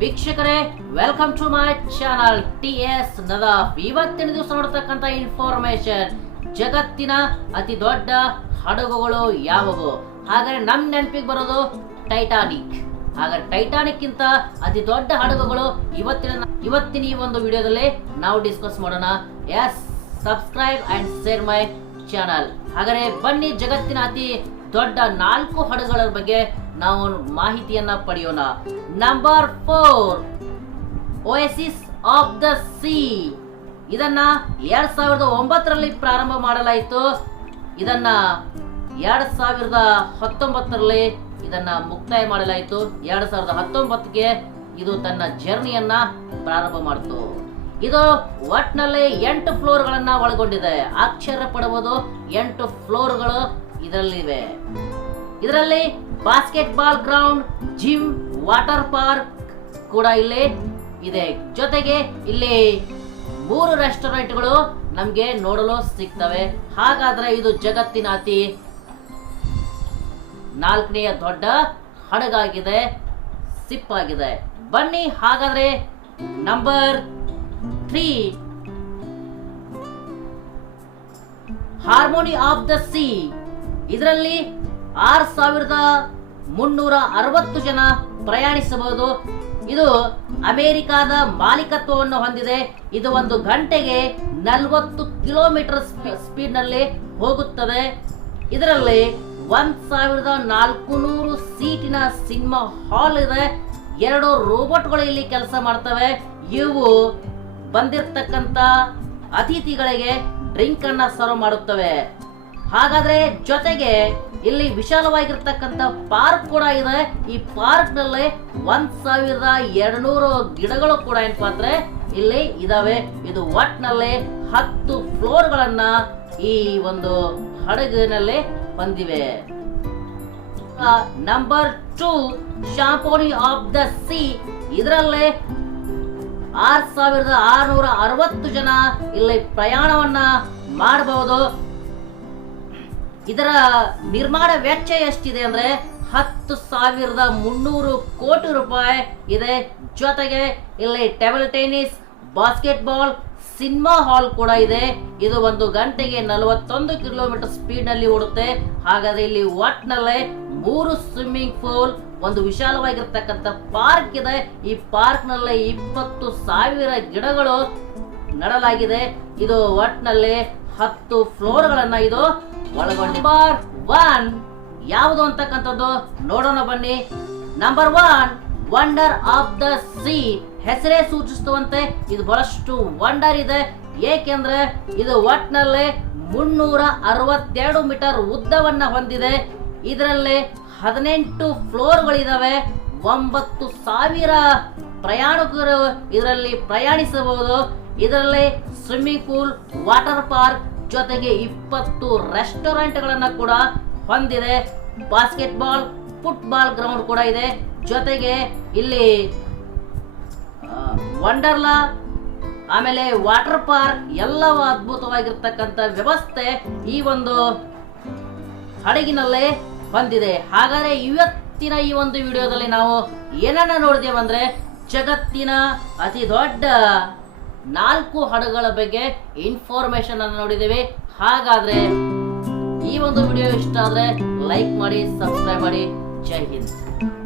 ವೀಕ್ಷಕರೇ welcome to my channel T S Nadaf ಇವತ್ತಿನ ದಿವಸ ನೋಡ್ತಕ್ಕಂಥ ಇನ್ಫಾರ್ಮೇಶನ್ ಜಗತ್ತಿನ ಅತಿ ದೊಡ್ಡ ಹಡಗುಗಳು ಯಾವುವು? ಹಾಗಾದ್ರೆ ನಮ್ ನೆನಪಿಗೆ ಬರೋದು ಟೈಟಾನಿಕ್ ಹಾಗಾದ್ರೆ ಟೈಟಾನಿಕ್ ಗಿಂತ ಅತಿ ದೊಡ್ಡ ಹಡಗುಗಳು ಇವತ್ತಿನ ಇವತ್ತಿನ ಈ ಒಂದು ವಿಡಿಯೋದಲ್ಲಿ ನಾವು ಡಿಸ್ಕಸ್ ಮಾಡೋಣ. Yes subscribe and share my channel ಹಾಗಾದ್ರೆ ಬನ್ನಿ ಜಗತ್ತಿನ ಅತಿ ದೊಡ್ಡ ನಾಲ್ಕು ಹಡಗುಗಳ ಬಗ್ಗೆ ನಾವು ಮಾಹಿತಿಯನ್ನ ಪಡೆಯೋಣ. Number four Oasis of the Sea ಇದನ್ನ ಎರಡ್ ಸಾವಿರದ ಒಂಬತ್ತರಲ್ಲಿ ಪ್ರಾರಂಭ ಮಾಡಲಾಯಿತು. ಇದನ್ನ ಎರಡ್ ಸಾವಿರದ ಹತ್ತೊಂಬತ್ತರಲ್ಲಿ ಇದನ್ನ ಮುಕ್ತಾಯ ಮಾಡಲಾಯಿತು. ಎರಡ್ ಸಾವಿರದ ಹತ್ತೊಂಬತ್ತಿಗೆ ಇದು ತನ್ನ ಜರ್ನಿಯನ್ನ ಪ್ರಾರಂಭ ಮಾಡಿತು. ಇದು ಒಟ್ನಲ್ಲಿ ಎಂಟು ಫ್ಲೋರ್ಗಳನ್ನ ಒಳಗೊಂಡಿದೆ. ಆಶ್ಚರ್ಯ ಪಡುವುದು ಎಂಟು ಫ್ಲೋರ್ಗಳು ಇದರಲ್ಲಿವೆ. ಇದರಲ್ಲಿ basketball ground gym water park ಕೂಡ ಇಲ್ಲಿ ಇದೆ. ಜೊತೆಗೆ ಇಲ್ಲಿ ಮೂರು ರೆಸ್ಟೋರೆಂಟ್ಗಳು ನಮಗೆ ನೋಡಲು ಸಿಗ್ತವೆ. ಹಾಗಾದ್ರೆ ಇದು ಜಗತ್ತಿನ ಅತಿ ನಾಲ್ಕನೆಯ ದೊಡ್ಡ ಹಡಗಾಗಿದೆ. ಸಿಪ್ ಆಗಿದೆ ಬನ್ನಿ, ಹಾಗಾದ್ರೆ number three Harmony of the Sea ಇದರಲ್ಲಿ ಆರ್ ಸಾವಿರದ ಮುನ್ನೂರ ಅರವತ್ತು ಜನ ಪ್ರಯಾಣಿಸಬಹುದು. ಇದು ಅಮೆರಿಕಾದ ಮಾಲೀಕತ್ವವನ್ನು ಹೊಂದಿದೆ. ಇದು ಒಂದು ಗಂಟೆಗೆ ನಲವತ್ತು ಕಿಲೋಮೀಟರ್ ಸ್ಪೀಡ್ನಲ್ಲಿ ಹೋಗುತ್ತದೆ. ಇದರಲ್ಲಿ ಒಂದ್ ಸಾವಿರದ ನಾಲ್ಕು ನೂರು ಸೀಟಿನ ಸಿನಿಮಾ ಹಾಲ್ ಇದೆ. ಎರಡು ರೋಬೋಟ್ಗಳು ಇಲ್ಲಿ ಕೆಲಸ ಮಾಡ್ತವೆ. ಇವು ಬಂದಿರತಕ್ಕಂತ ಅತಿಥಿಗಳಿಗೆ ಡ್ರಿಂಕ್ ಅನ್ನ ಸರ್ವ್ ಮಾಡುತ್ತವೆ. ಹಾಗಾದ್ರೆ ಜೊತೆಗೆ ಇಲ್ಲಿ ವಿಶಾಲವಾಗಿರ್ತಕ್ಕಂಥ ಪಾರ್ಕ್ ಕೂಡ ಇದೆ. ಈ ಪಾರ್ಕ್ನಲ್ಲಿ ಒಂದ್ ಸಾವಿರದ ಎರಡ್ನೂರು ಗಿಡಗಳು ಕೂಡ ಏನಪ್ಪಾ ಅಂದ್ರೆ ಇಲ್ಲಿ ಇದಾವೆ. ಇದು ಒಟ್ನಲ್ಲಿ ಹತ್ತು ಫ್ಲೋರ್ ಗಳನ್ನ ಈ ಒಂದು ಹಡಗಿನಲ್ಲಿ ಹೊಂದಿವೆ. Number two, Symphony of the Sea. ಇದರಲ್ಲಿ ಆರ್ ಸಾವಿರದ ಆರ್ನೂರ ಅರವತ್ತು ಜನ ಇಲ್ಲಿ ಪ್ರಯಾಣವನ್ನ ಮಾಡಬಹುದು ಇದರ ನಿರ್ಮಾಣ ವೆಚ್ಚ ಎಷ್ಟಿದೆ ಅಂದ್ರೆ ಹತ್ತು ಸಾವಿರದ ಮುನ್ನೂರು ಕೋಟಿ ರೂಪಾಯಿ ಇದೆ. ಜೊತೆಗೆ ಇಲ್ಲಿ table tennis basketball cinema hall ಕೂಡ ಇದೆ. ಇದು ಒಂದು ಗಂಟೆಗೆ ನಲವತ್ತೊಂದು ಕಿಲೋಮೀಟರ್ ಸ್ಪೀಡ್ನಲ್ಲಿ ಓಡುತ್ತೆ. ಹಾಗಾದ್ರೆ ಇಲ್ಲಿ ಒಟ್ನಲ್ಲೇ ಮೂರು ಸ್ವಿಮ್ಮಿಂಗ್ ಪೂಲ್, ಒಂದು ವಿಶಾಲವಾಗಿರ್ತಕ್ಕಂಥ ಪಾರ್ಕ್ ಇದೆ. ಈ ಪಾರ್ಕ್ನಲ್ಲಿ ಇಪ್ಪತ್ತು ಸಾವಿರ ಗಿಡಗಳು ನಡಲಾಗಿದೆ. ಇದು ಒಟ್ನಲ್ಲಿ ಹತ್ತು ಫ್ಲೋರ್ ಗಳನ್ನ ಇದು ನಂಬರ್ ಒನ್ ಯಾವುದು ಅಂತಕ್ಕಂಥದ್ದು? ನೋಡೋಣ ಬನ್ನಿ. Number one Wonder of the Sea ಹೆಸರೇ ಸೂಚಿಸುವಂತೆ ಇದು ಬಹಳಷ್ಟು ವಂಡರ್ ಇದೆ. ಏಕೆಂದ್ರೆ ಇದು ಒಟ್ನಲ್ಲಿ ಮುನ್ನೂರ ಅರವತ್ತೆರಡು ಮೀಟರ್ ಉದ್ದವನ್ನ ಹೊಂದಿದೆ. ಇದರಲ್ಲಿ ಹದಿನೆಂಟು ಫ್ಲೋರ್ಗಳಿದಾವೆ. ಒಂಬತ್ತು ಸಾವಿರ ಪ್ರಯಾಣಿಕರು ಇದರಲ್ಲಿ ಪ್ರಯಾಣಿಸಬಹುದು. ಇದರಲ್ಲಿ ಸ್ವಿಮ್ಮಿಂಗ್ ಪೂಲ್ ವಾಟರ್ ಪಾರ್ಕ್ ಜೊತೆಗೆ ಇಪ್ಪತ್ತು ರೆಸ್ಟೋರೆಂಟ್ಗಳನ್ನು ಕೂಡ ಹೊಂದಿದೆ. ಬಾಸ್ಕೆಟ್ಬಾಲ್, ಫುಟ್ಬಾಲ್ ಗ್ರೌಂಡ್ ಕೂಡ ಇದೆ. ಜೊತೆಗೆ ಇಲ್ಲಿ ವಂಡರ್ಲಾ, ಆಮೇಲೆ ವಾಟರ್ ಪಾರ್ಕ್ ಎಲ್ಲವೂ ಅದ್ಭುತವಾಗಿರ್ತಕ್ಕಂಥ ವ್ಯವಸ್ಥೆ ಈ ಒಂದು ಹಡಗಿನಲ್ಲೇ ಹೊಂದಿದೆ ಹಾಗಾದ್ರೆ ಇವತ್ತಿನ ಈ ಒಂದು ವಿಡಿಯೋದಲ್ಲಿ ನಾವು ಏನನ್ನ ನೋಡಿದೇವಂದ್ರೆ ಜಗತ್ತಿನ ಅತಿ ದೊಡ್ಡ ನಾಲ್ಕು ಹಾಡುಗಳ ಬಗ್ಗೆ ಇನ್ಫಾರ್ಮೇಶನ್ ಅನ್ನು ನೋಡಿದ್ದೇವೆ. ಹಾಗಾದ್ರೆ ಈ ಒಂದು ವಿಡಿಯೋ ಇಷ್ಟ ಆದ್ರೆ ಲೈಕ್ ಮಾಡಿ ಸಬ್ಸ್ಕ್ರೈಬ್ ಮಾಡಿ. ಜೈ ಹಿಂದ್.